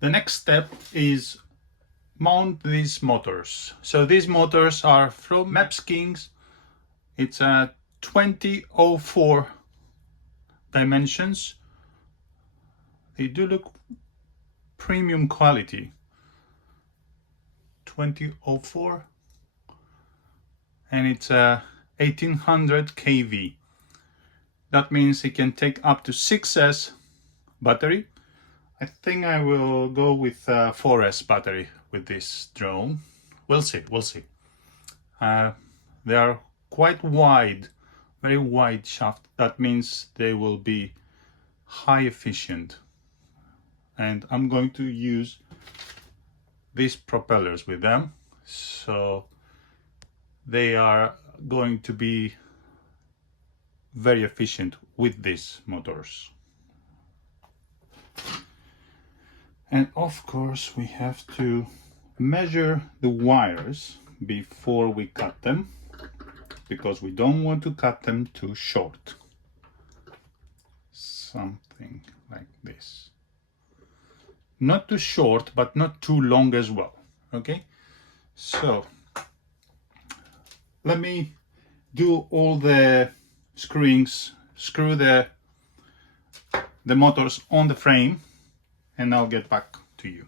The next step is mount these motors. So these motors are from MapsKings. It's a 2004 dimensions. They do look premium quality. 2004, and it's a 1800 kV. That means it can take up to 6S battery. I think I will go with 4S battery with this drone. We'll see. They are quite wide, very wide shaft. That means they will be high efficient, and I'm going to use these propellers with them, so they are going to be very efficient with these motors. And of course we have to measure the wires before we cut them, because we don't want to cut them too short. Something like this. Not too short, but not too long as well. Okay, so let me do all the screwings, screw the motors on the frame, and I'll get back to you.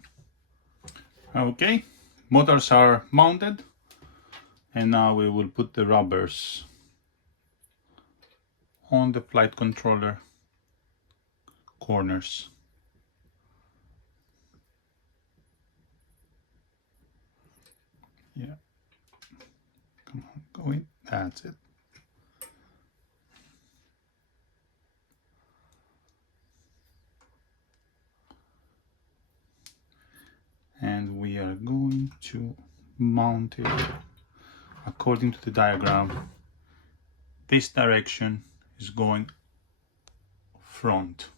Okay, motors are mounted, and now we will put the rubbers on the flight controller corners. Yeah, come on, go in, that's it. And we are going to mount it according to the diagram. This direction is going front,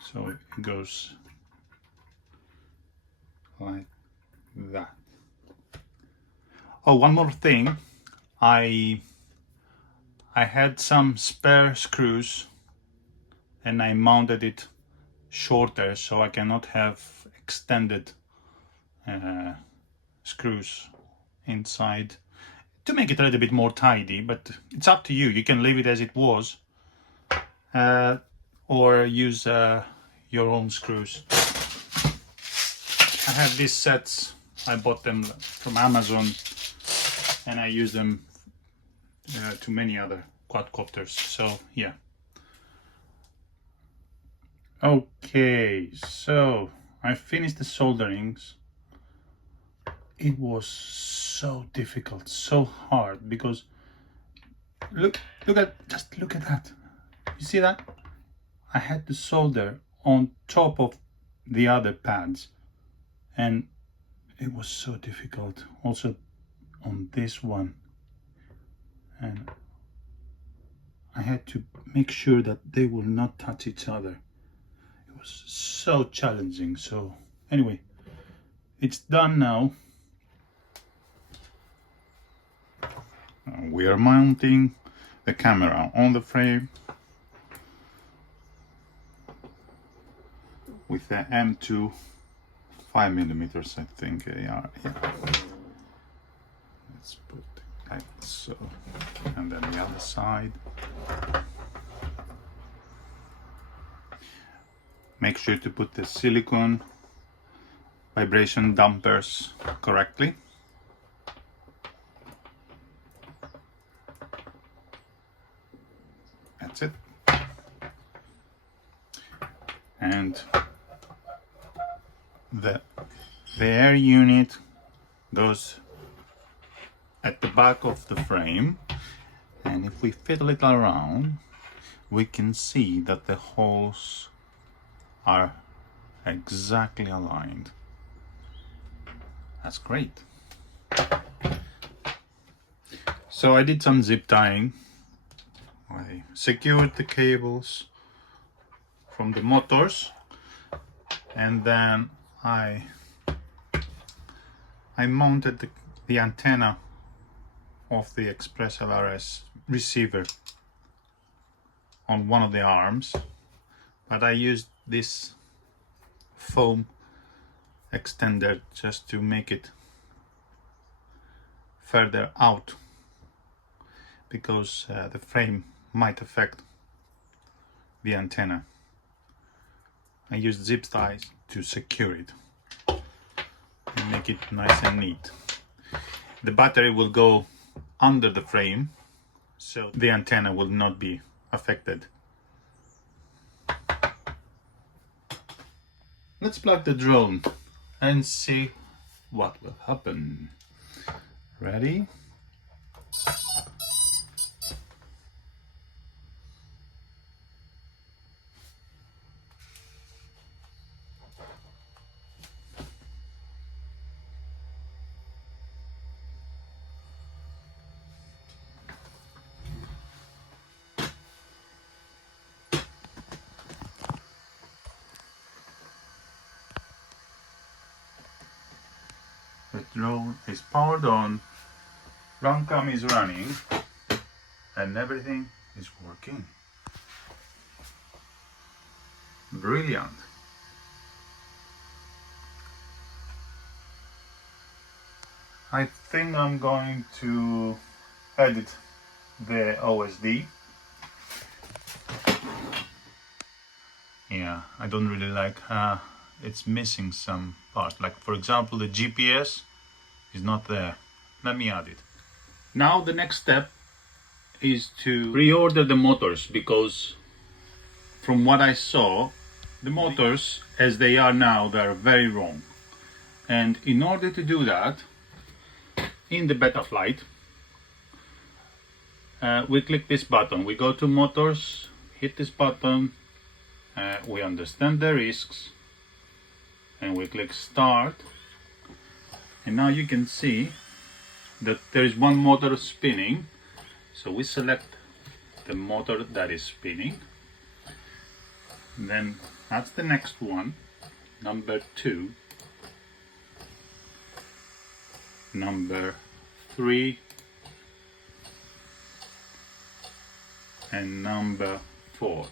so it goes like that. Oh, one more thing, I had some spare screws and I mounted it shorter, so I cannot have extended screws inside to make it a little bit more tidy, but it's up to you. You can leave it as it was, or use your own screws. I have these sets, I bought them from Amazon, and I use them to many other quadcopters, so yeah. Okay, so I finished the solderings. It was so difficult, so hard, because look at that. You see that? I had to solder on top of the other pads, and it was so difficult. Also on this one, and I had to make sure that they will not touch each other. It was so challenging. So anyway, it's done now. We are mounting the camera on the frame with the M2 5mm, I think they are. Yeah. Let's put it like so, and then the other side. Make sure to put the silicone vibration dampers correctly. That's it. And the air unit goes at the back of the frame, and if we fiddle it around, we can see that the holes are exactly aligned. That's great. So I did some zip tying. I secured the cables from the motors, and then I mounted the antenna of the Express LRS receiver on one of the arms, but I used this foam extender just to make it further out, because the frame might affect the antenna. I used zip ties to secure it and make it nice and neat. The battery will go under the frame, so the antenna will not be affected. Let's plug the drone and see what will happen. Ready? The drone is powered on, Runcam is running, and everything is working. Brilliant. I think I'm going to edit the OSD. Yeah, I don't really like it's missing some part. Like for example, the GPS is not there. Let me add it. Now the next step is to reorder the motors, because from what I saw, the motors as they are now, they are very wrong. And in order to do that, in the Betaflight, we click this button. We go to motors, hit this button, we understand the risks, and we click start. And now you can see that there is one motor spinning, so we select the motor that is spinning. Then that's the next one, number 2, number 3, and number 4,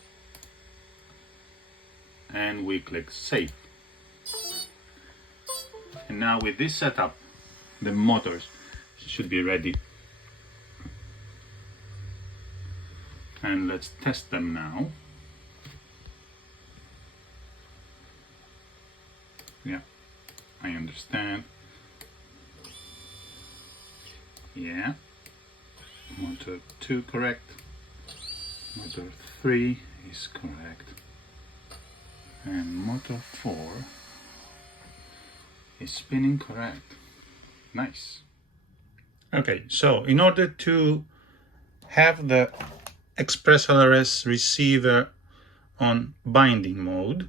and we click save. And now with this setup, the motors should be ready. And let's test them now. Yeah, I understand. Yeah, motor 2 correct, motor 3 is correct, and motor 4 is spinning correct. Nice. Okay, so in order to have the Express LRS receiver on binding mode,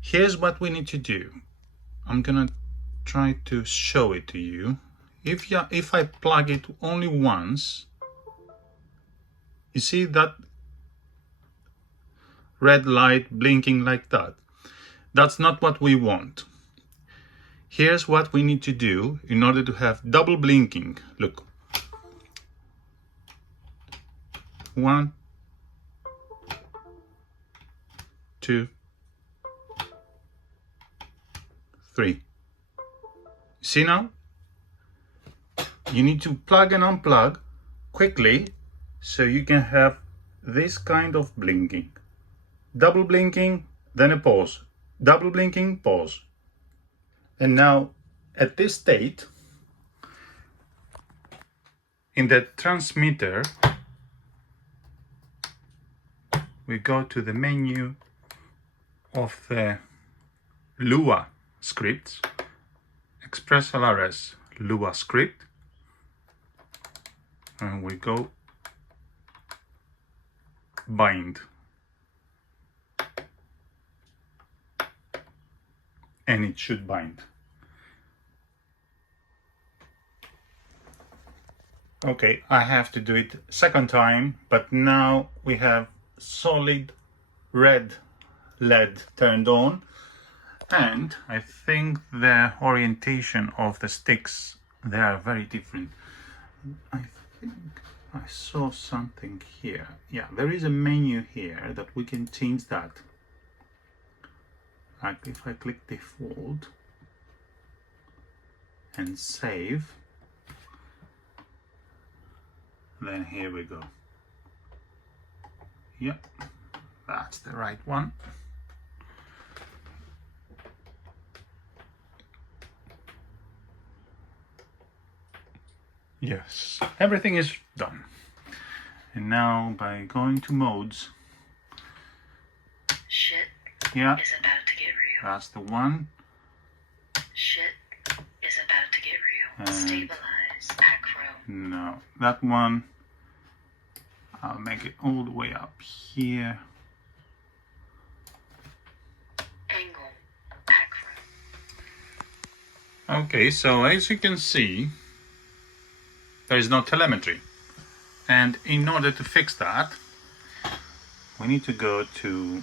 here's what we need to do. I'm gonna try to show it to you. If I plug it only once, you see that red light blinking like that? That's not what we want. Here's what we need to do in order to have double blinking. Look. 1, 2, 3. See now? You need to plug and unplug quickly so you can have this kind of blinking. Double blinking, then a pause. Double blinking, pause. And now at this state, in the transmitter, we go to the menu of the Lua scripts, Express LRS Lua script, and we go bind, and it should bind. Okay, I have to do it second time, but now we have solid red LED turned on, and I think the orientation of the sticks, they are very different. I think I saw something here. Yeah, there is a menu here that we can change that. Like if I click default and save, then here we go. Yep, that's the right one. Yes, everything is done. And now by going to modes, shit yeah, is about to get real. that's the one. Shit is about to get real. And Stabilize, acro. no, that one, I'll make it all the way up here. Angle, acro. Okay, so as you can see, there is no telemetry. And in order to fix that, we need to go to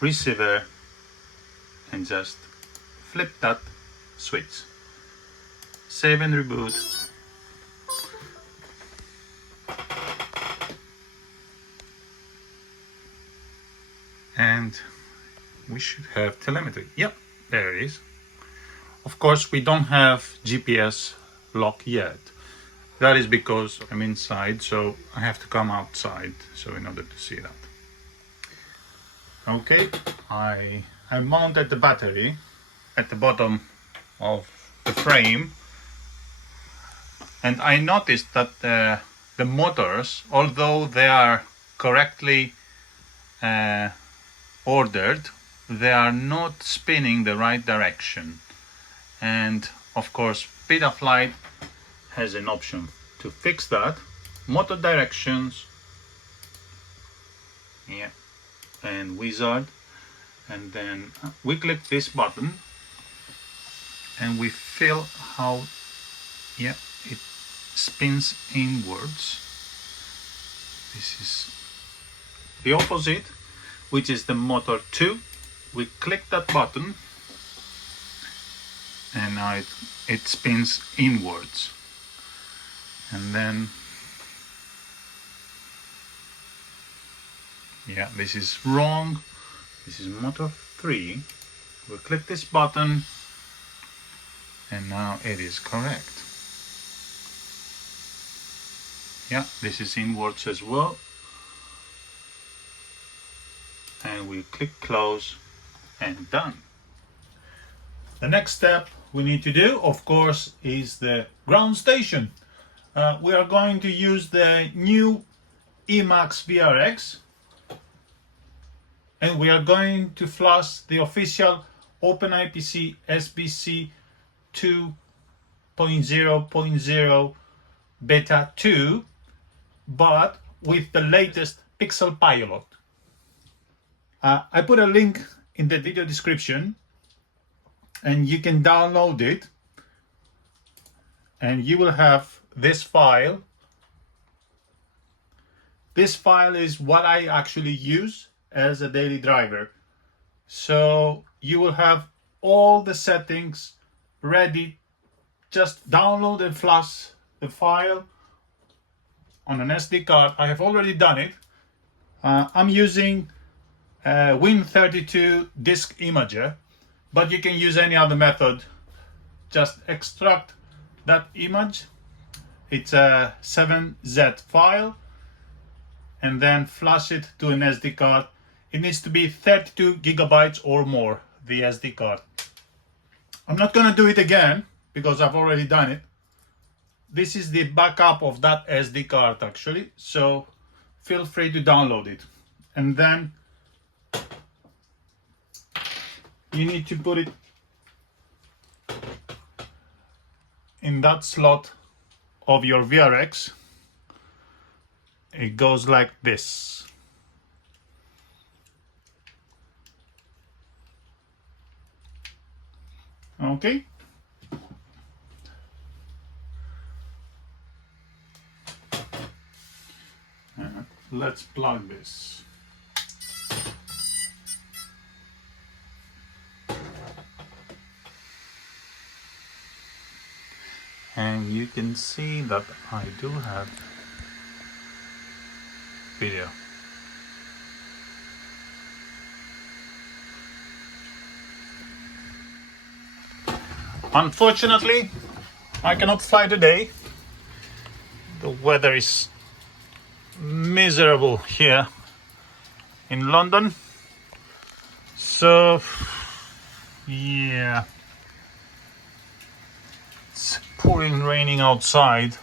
receiver and just flip that switch. Save and reboot. And we should have telemetry. Yep, there it is. Of course, we don't have GPS lock yet. That is because I'm inside, so I have to come outside, so in order to see that. Okay, I mounted the battery at the bottom of the frame, and I noticed that the motors, although they are correctly ordered, they are not spinning the right direction. And of course, Betaflight has an option to fix that. Motor directions, yeah, and wizard, and then we click this button and we feel how, yeah, it spins inwards. This is the opposite, which is the motor 2. We click that button and now it spins inwards. And then, yeah, this is wrong. This is motor 3. We click this button and now it is correct. Yeah, this is inwards as well. And we click close and done. The next step we need to do, of course, is the ground station. We are going to use the new Emax VRX, and we are going to flash the official OpenIPC SBC 2.0.0 Beta 2, but with the latest Pixel Pilot. I put a link in the video description, and you can download it, and you will have this file. This file is what I actually use as a daily driver. So you will have all the settings ready. Just download and flash the file on an SD card. I have already done it. I'm using Win32 disk imager, but you can use any other method. Just extract that image. It's a 7Z file, and then flash it to an SD card. It needs to be 32 gigabytes or more, the SD card. I'm not gonna do it again because I've already done it. This is the backup of that SD card actually, so feel free to download it. And then you need to put it in that slot of your VRX. It goes like this. Okay. Let's plug this. And you can see that I do have video. Unfortunately, I cannot fly today. The weather is miserable here in London. So, yeah, it's pouring raining outside.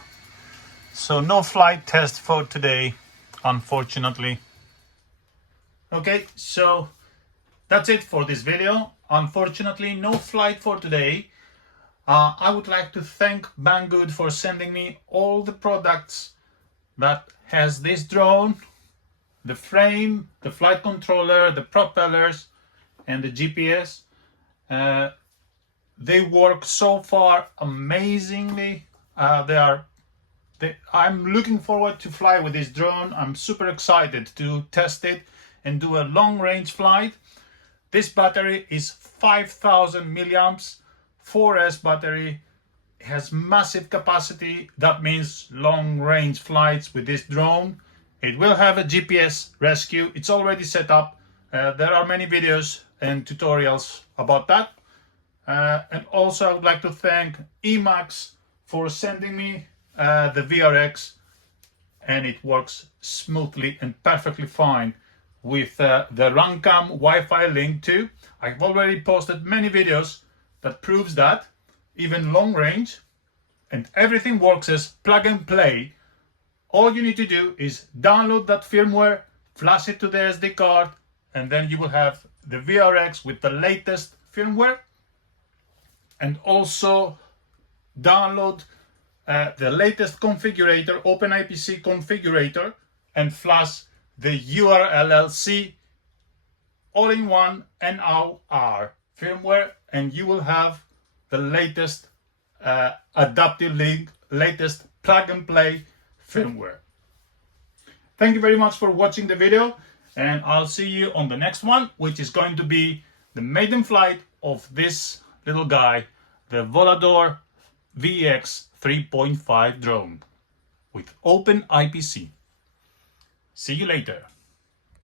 So no flight test for today, unfortunately. Okay, so that's it for this video. Unfortunately, no flight for today. I would like to thank Banggood for sending me all the products that has this drone, the frame, the flight controller, the propellers, and the GPS. They work so far amazingly. I'm looking forward to fly with this drone. I'm super excited to test it and do a long range flight. This battery is 5000 milliamps, 4S battery, has massive capacity. That means long range flights with this drone. It will have a GPS rescue. It's already set up. There are many videos and tutorials about that. And also I would like to thank Emacs for sending me the VRX, and it works smoothly and perfectly fine with the Runcam Wi-Fi link too. I've already posted many videos that proves that, even long range, and everything works as plug and play. All you need to do is download that firmware, flash it to the SD card, and then you will have the VRX with the latest firmware. And also download the latest configurator, OpenIPC configurator, and flash the URLLC all-in-one NR firmware, and you will have the latest adaptive link, latest plug-and-play firmware. Thank you very much for watching the video, and I'll see you on the next one, which is going to be the maiden flight of this little guy, the Volador VX 3.5 drone with OpenIPC. See you later.